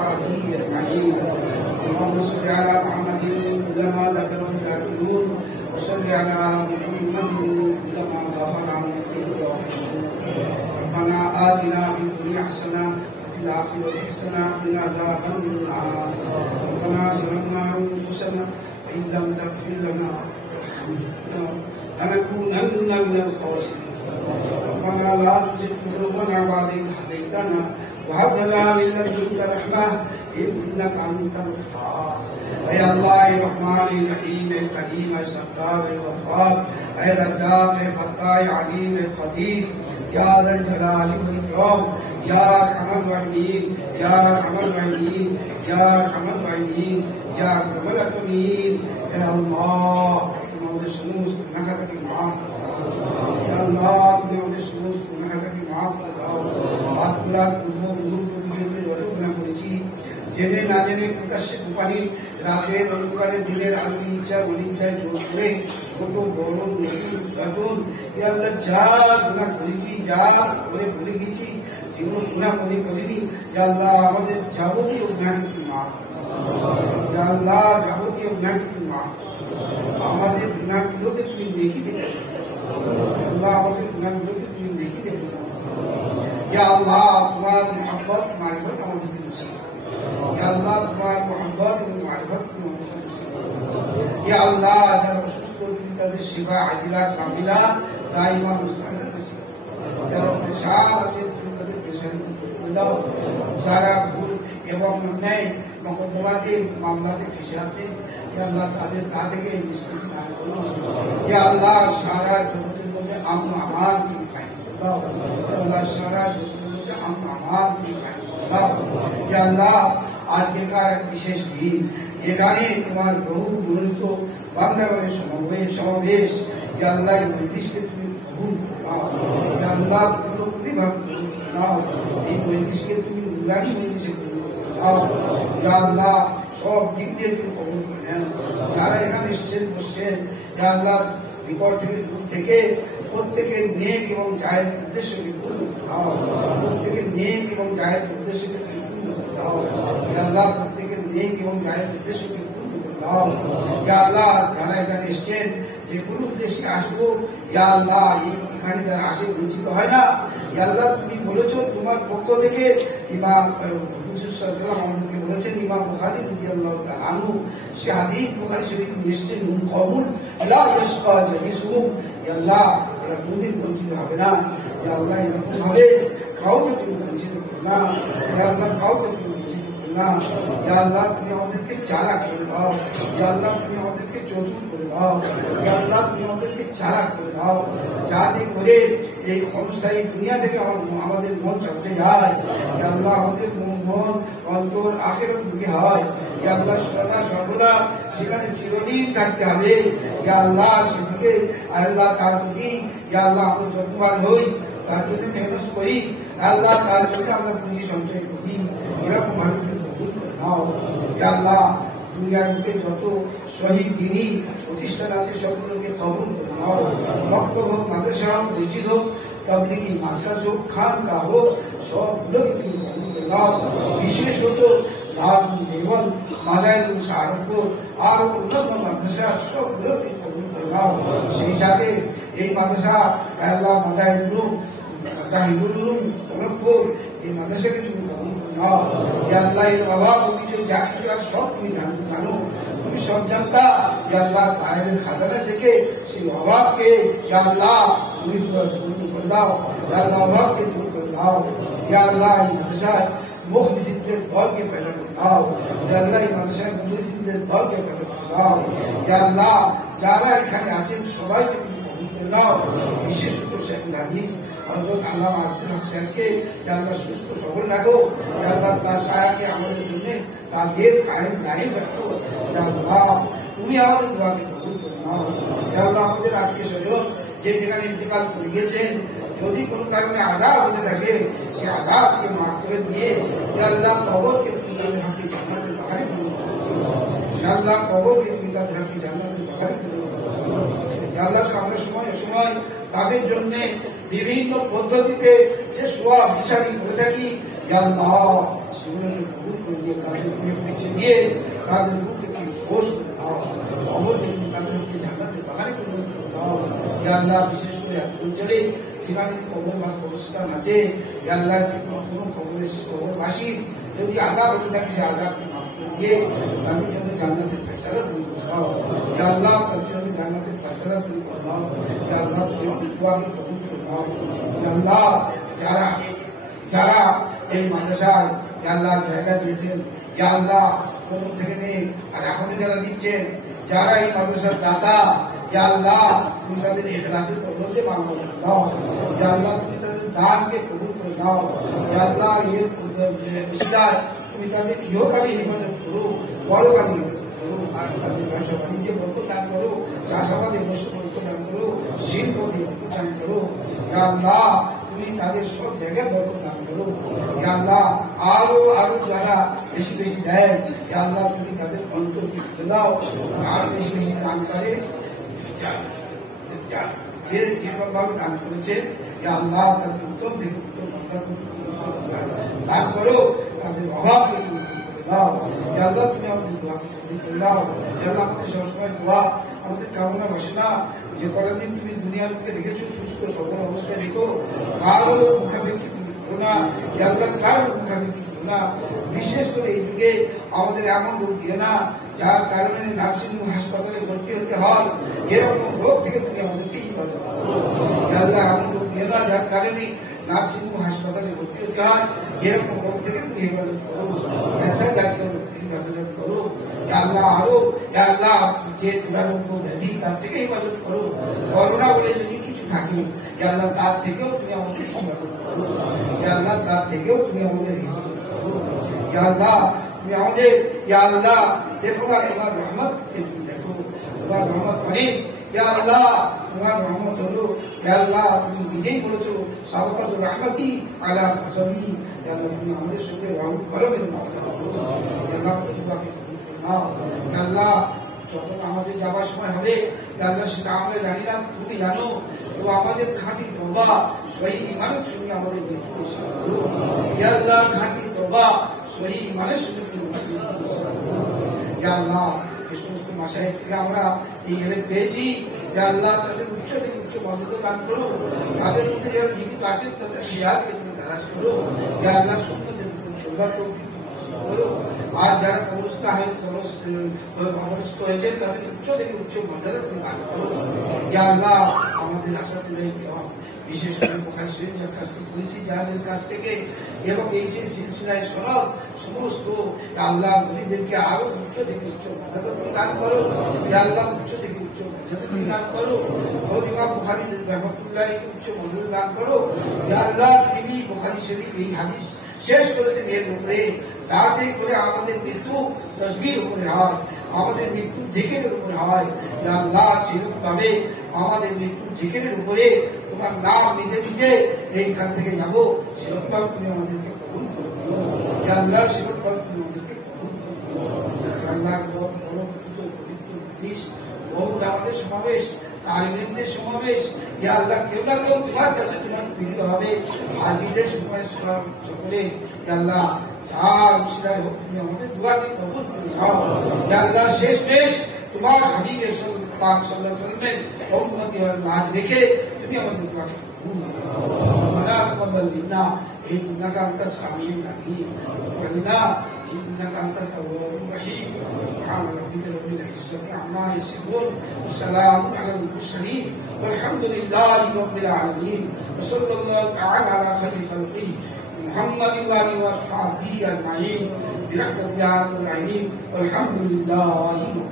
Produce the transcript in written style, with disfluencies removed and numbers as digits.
وأصحابه أجمعين. اللهم صل على محمد كلما ذكره الذاكرون وصل على محمد كلما غفل عن ذكره. ربنا آتنا في الدنيا حسنة وفي الآخرة حسنة وقنا عذاب النار. ربنا ظلمنا أنفسنا وإن لم تغفر لنا لنكونن من الخاسرين. ربنا لا تزغ قلوبنا بعد إذ هديتنا وهب لنا من لدنك رحمة إنك أنت الوهاب. يا الله الرحمن الرحيم الكريم الستار الغفار اے رزاق فتاح علیم قدیر یا ذا الجلال والإکرام یا ارحم الراحمین یا ارحم الراحمین یا ارحم الراحمین یا اکرم الاکرمین. اے اللہ تمہیں شنوس گناہ کی معاف یا اللہ تمہیں شنوس گناہ کی معاف کرو. আত্মলা পূর্ব মুহূর্তের অরুণা করেছি জেনে না জেনে প্রকাশ্যে গোপালী রাতের অন্ধকারে দিনের আলো ইচ্ছা অনিচ্ছায় জোর করে ছোট বড় নতুন আল্লাহ যা গুণা করেছি যা করে ভুলে গেছি যেগুলো গুণা মনে করিনি আল্লাহ আমাদের যাবতীয় অজ্ঞানকে মাফ আল্লাহ যাবতীয় অজ্ঞানকে মাফ. আমাদের গুণাগুলোকে তুমি দেখি দেখো আল্লাহ আমাদের গুণাগুলোকে তুমি দেখি দেখো. या अल्लाह तुम्हारी मोहब्बत मारिफत हमारी नसीब. या अल्लाह तुम्हारी मोहब्बत मारिफत या अल्लाह अगर उसको तुम्हारे शिवा अजिला कामिला दाइमा मुस्तकिल नसीब. या रब शाह से तुम्हारे पेशेंट मिलाओ सारा भूल एवं अन्याय मुकद्दमाते मामलाते पेश आते या अल्लाह ताদের তাদেরকে নিষ্পত্তি দান করো. या अल्लाह सारा জগতের মধ্যে আমন আমান अल्लाह सारा हम आमान या अल्लाह आज के का विशेष दिन এখানে তোমার বহু গুণিত বান্দাগণের সমাবেশ या अल्लाह এই মজলিসকে তুমি কবুল করো. या अल्लाह পুরোপুরি ভাবে নাও এই মজলিসকে তুমি নুরানি মজলিসে কবুল করো. या अल्लाह সব দিক দিয়ে তুমি কবুল করে নাও. যারা এখানে এসেছেন বসছেন या अल्लाह বিপদ থেকে দূর থেকে প্রত্যেকের নেক এবং জায়েজ উদ্দেশ্যকে পূর্ণ দাও. প্রত্যেকের নেক এবং জায়েজ উদ্দেশ্যকে পূর্ণ দাও. ইয়া আল্লাহ প্রত্যেকের নেক এবং জায়েজ উদ্দেশ্যকে পূর্ণ দাও. ইয়া আল্লাহ যারা এখানে এসেছেন যে কোনো উদ্দেশ্যে আসবো ইয়া আল্লাহ এখানে যারা আসে বঞ্চিত হয় না. ইয়া আল্লাহ তুমি বলেছো তোমার পক্ষ থেকে ইমাম আমাদেরকে বলেছেন ইমাম বুখারী রাদিয়াল্লাহু তাআলা আনহু সে হাদিস বুখারী শরীফ নিয়ে এসেছেন কওমুন লা ইয়াসকা জালিসুহুম. ইয়া আল্লাহ এরা কোনদিন বঞ্চিত হবে না. ইয়া আল্লাহ এরকম ভাবে কাউকে তুমি বঞ্চিত করো না. ইয়া আল্লাহ কাউকে তুমি বঞ্চিত করো না. ইয়া আল্লাহ তুমি আমাদেরকে চালাক করে দাও. ইয়া আল্লাহ তুমি আমাদেরকে চতুর করে দাও. ইয়া আল্লাহ তুমি আমাদেরকে চালাক করে দাও যাতে করে এই ক্ষমতায় দুনিয়া থেকে আমাদের মনটা উঠে যায়. ইয়া আল্লাহ আমাদের মন অন্তর আখিরাত মুখী হয়. ইয়া আল্লাহ সদা সর্বদা সেখানে চিরদিন থাকতে হবে. ইয়া আল্লাহ সেদিকে আল্লাহ তার প্রতি ইয়া আল্লাহ আমরা যত্নবান হই তার জন্য মেহনত করি. আল্লাহ তার জন্য আমরা পুঁজি সঞ্চয় করি. এরকম ভাবে কবুল করে নাও. ইয়া আল্লাহ দুনিয়ার বুকে যত শহীদ দিনী প্রতিষ্ঠান আছে সবগুলোকে কবুল করে নাও. মক্তব হোক মাদ্রাসা হোক মসজিদ হোক তবলিগি মাদ্রাস হোক খানকাহ হোক সবগুলোকে তুমি কবুল করে নাও. বিশেষত দারুল দেওয়ান মাদারিস সাহারপুর আর উন্নত মাদ্রাসা সবগুলোকে কবুল করে নাও. সেই সাথে এই মাদ্রাসা আল্লাহ মাদারিল উলুম খড়গপুর এই মাদ্রাসাকে তুমি কবুল করে নাও. ইয়া আল্লাহ এর অভাব অভিযোগ যা কিছু আছে সব তুমি জানো. তুমি সব জানতা. ইয়া আল্লাহ তাহের খাজানা থেকে সেই অভাবকে ইয়া আল্লাহ তুমি পূর্ণ করে দাও. ইয়া আল্লাহ অভাবকে দূর করে দাও. ইয়া আল্লাহ এই মাদ্রাসায় মুখলিসদের দলকে পয়দা করে দাও. ইয়া আল্লাহ এই মাদ্রাসায় মুখলিসদের দলকে পয়দা করে দাও. ইয়া আল্লাহ যারা এখানে আছেন সবাইকে তুমি কবুল করে দাও. বিশেষত শেখ হাদিস হযরত আল্লামা আব্দুল হক সাহেবকে ইয়া আল্লাহ সুস্থ সবল রাখো. ইয়া আল্লাহ তার ছায়াকে আমাদের জন্য তাদের কায়েম দায়েম রাখো. ইয়া আল্লাহ তুমি আমাদের দোয়াকে কবুল করে নাও. ইয়া আল্লাহ আমাদের আত্মীয় স্বজন যে যেখানে ইন্তেকাল করে গিয়েছেন যদি কোনো কারণে আযাব হতে থাকে সে আযাবকে মাফ করে দিয়ে ইয়া আল্লাহ কবরকে তুমি তাদের হাতে জান্নাতের বাগানে পরিণত করো. ইয়া আল্লাহ কবরকে তুমি তাদের হাতে জান্নাতের বাগানে পরিণত করো. ইয়া আল্লাহ আমরা সময় তাদের জন্য বিভিন্ন পদ্ধতিতে যে সওয়াব বিচারি করে থাকি ইয়া আল্লাহ জীবনকে কবুল করে দিয়ে তাদের পিছে দিয়ে তাদের মুখে কি ঘোষ করে দাও, অবশ্যই তুমি তাদেরকে জান্নাতের বাগানে পরিণত করে দাও। ইয়া আল্লাহ, বিশেষ করে অঞ্চলে সেখানে কবর বা কবরস্থান আছে, ইয়া আল্লাহ, কোনো কবরবাসী যদি আযাব হতে থাকে সে আযাব মাফ করে দিয়ে তাদের জন্য জান্নাতের ফয়সালা তুমি করে দাও। ইয়া আল্লাহ, তাদের জন্য জান্নাতের ফয়সালা তুমি করে দাও। ইয়া আল্লাহ, তুমি আমাদের দোয়াকে কবুল করে দাও। ইয়া আল্লাহ, যারা এই মাদ্রাসায় ইয়া আল্লাহ জায়গা দিয়েছেন, ইয়া আল্লাহ প্রথম থেকে নেই আর এখনো যারা দিচ্ছেন, যারা এই মাদ্রাসার দাতা, ইয়া আল্লাহ তুমি তাদের ইখলাসের কবুলকে মানব দাও। ইয়া আল্লাহ, তুমি তাদের দানকে কবুল করে দাও। ইয়া আল্লাহ, এর উসিলায় তুমি তাদের ইহকালী হিফাজত করো, পরকালী হিফাজত করো, তাদের ব্যবসা বাণিজ্যে বরকত দান করো, চাষাবাদে বরকত দান করো, শিল্পতে বরকত দান করো। ইয়া আল্লাহ, তুমি তাদের সব জায়গায় বরকত দান করো। ইয়া আল্লাহ, আরো যারা বেশি বেশি দেয়, ইয়া আল্লাহ তুমি তাদের অন্তরকে খুলে দাও, আর বেশি বেশি দান করে যে যেভাবে দান করেছে, ইয়া আল্লাহ তাদের উত্তম থেকে উত্তম দান করো, তাদের অভাবকে দূর করে দাও। ইয়া আল্লাহ, তুমি আমাদের দোয়াকে কবুল করে দাও। ইয়া আল্লাহ, আমাদের সবসময় দোয়া, আমাদের কামনা বাসনা, যে কটা দিন তুমি দুনিয়ার মুখে রেখেছো সুস্থ সবল অবস্থায় রেখো, কারো মুখাপেক্ষি তুমি করো না। ইয়া আল্লাহ, কারো মুখাপেক্ষি করো না। বিশেষ করে এই যুগে আমাদের এমন রোগ দিও না যার কারণে নার্সিং হাসপাতালে ভর্তি হতে হয়, এরকম রোগ থেকে তুমি আমাদেরকে হিফাজত করো। ইয়া আল্লাহ, এমন রোগ দিও না যার কারণে নার্সিং হাসপাতালে ভর্তি হতে হয়, এরকম রোগ থেকে তুমি হেফাজত করো। ক্যান্সার জাতীয় রোগ থেকে হেফাজত করো। ইয়া আল্লাহ, আরো ইয়া আল্লাহ যে দুরারোগ্য ব্যাধি তার থেকে হেফাজত করো। করোনা বলে যদি কিছু থাকে, ইয়া আল্লাহ তার থেকেও তুমি আমাদের হেফাজত করো। ইয়া আল্লাহ, তার থেকেও তুমি আমাদের হেফাজত করো। ইয়া আল্লাহ, তুমি আমাদের ইয়া আল্লাহ দেখো না, তোমার রহমত তুমি দেখো, তোমার রহমত মানে ইয়া আল্লাহ তোমার রহমত হলো, ইয়া আল্লাহ তুমি নিজেই বলেছো সাবকাতুর রাহমাতি আলা ফজলি। ইয়া আল্লাহ, তুমি আমাদের সঙ্গে রহমত করো, ইয়া আল্লাহ আমাদের দোয়াকে কবুল করে নাও। ইয়া আল্লাহ, যখন আমাদের যাওয়ার সময় হবে, ইয়া আল্লাহ সেটা আমরা জানি না, তুমি জানো, তো আমাদের খাঁটি তওবা সহিহ ঈমানের সঙ্গে আমাদের মৃত্যু নিশ্চিত করো। ইয়া আল্লাহ, খাঁটি তওবা সহিহ ঈমানের সঙ্গে তুমি মৃত্যু নিশ্চিত করো। ইয়া আল্লাহ, এই সমস্ত মাসায়েখ থেকে আমরা এই ইলম পেয়েছি, ইয়া আল্লাহ তাদের উচ্চ থেকে উচ্চ মর্যাদা দান করো। তাদের মধ্যে যারা জীবিত আছেন তাদের হিয়াতকে তুমি দারাজ করো। ইয়া আল্লাহ, সুন্নতের উপর সৌভাগ্য করো। আর যারা কবরস্থ হয়েছেন তাদের উচ্চ থেকে উচ্চ মর্যাদা তুমি দান করো। ইয়া আল্লাহ, আমাদের আসাতিদাই কিরাম, বিশেষ করে বুখারী শরীফ যার কাছ থেকে পড়েছি, যাদের কাছ থেকে এবং এই সিলসিলায় সনদ সমস্ত আল্লাহ মুরিদদেরকে আরো উচ্চ থেকে উচ্চ মর্যাদা তুমি দান করো। ইয়া আল্লাহ, উচ্চ থেকে উচ্চ মর্যাদা তুমি দান করো। ইমাম বুখারী রাহমাতুল্লাহিকে উচ্চ মর্যাদা দান করো। ইয়া আল্লাহ, তিনি বুখারী শরীফ এই হাদিস শেষ করেছেন এর উপরে, যাতে করে আমাদের মৃত্যু তসবির উপরে হয়, আমাদের মৃত্যু জিকিরের উপরে হয়। ইয়া আল্লাহ, চিরকালে আমাদের মৃত্যু জিকিরের উপরে তোমার নাম নিতে নিতে এইখান থেকে যাবো, সেরকম তুমি আমাদেরকে কবুল করে দিও। ইয়া আল্লাহ, সেরকম তুমি আমাদেরকে কবুল করে দিও। ইয়া আল্লাহ, পবিত্র দেশ, বহুত আমাদের সমাবেশ, তালিমের সমাবেশ, ইয়া আল্লাহ কেউ না কেউ তোমার কাছে তোমার প্রিয় হবে। হাজিদের সময় সকলে ইয়া আল্লাহ যার উসিলায় হোক তুমি আমাদের দুআকে কবুল করে নাও। ইয়া আল্লাহ, শেষ তোমার হাবিবের পাক সাল্লাল্লাহু আলাইহি ওয়াসাল্লামের উম্মতি হওয়ার লাজ রেখে তুমি আমাদের দুআকে কবুল করো। রব্বানা তাকাব্বাল মিন্না ইন্নাকা আনতাস সামিউল আলিম ওয়া ইন্না إنك أنت التواب الرحيم. سبحان ربك رب العزة عما يصفون وسلام على المرسلين والحمد لله رب العالمين وصلى الله تعالى على خير خلقه محمد وآله وأصحابه أجمعين برحمتك يا رب العالمين والحمد لله رب العالمين.